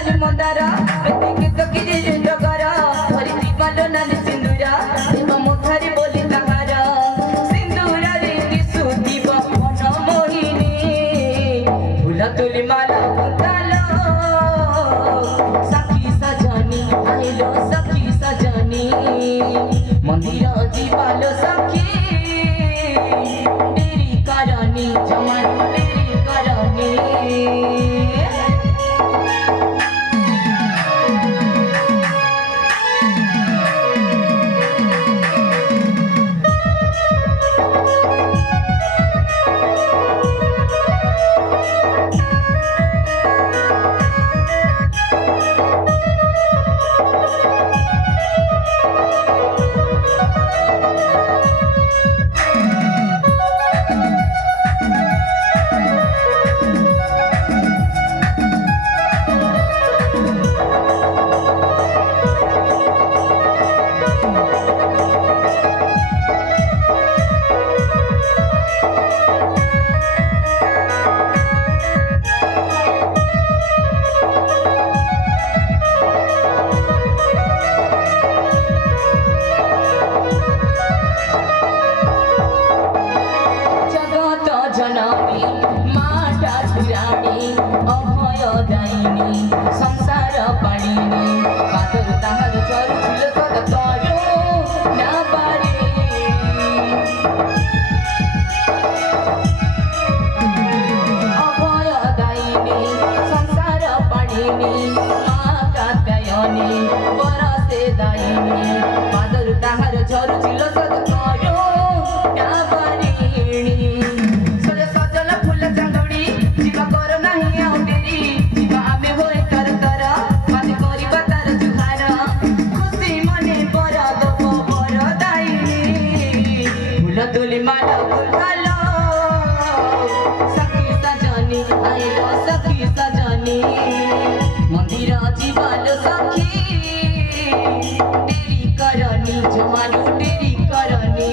नाली मंदारा के तो किरी डगरा हरि दीपालो नाली सिंदूरा देव मुखारी बोली तहारा सिंदूरा रे दिसु दीप मन मोहिनी फूल तुली माला गुंथालो सखी सजनी आइलो सखी सजनी मंदिर जीवालो सखी डेरी करनी जमानो डेरी करनी अभय दायिनी संसार पाणिनी पातर ताहार चरुचिल सद करो ना पारे अभय दायिनी संसार पाणिनी माँ कात्यायनी परसे दायिनी पातर ताहार चरुचिल सद करो ना पारिणी सजल फूल चांदोड़ी जीवा कर नहीं आउ तेरी जीवा आमे होए कर कर माते करी बतार जुहार खुशी मने पर दप पर दाई फूल तुली माला गुंथालो सखी सजनी आइलो सखी सजनी मंदिर जीवालो सखी डेरी करनी जमानो डेरी करनी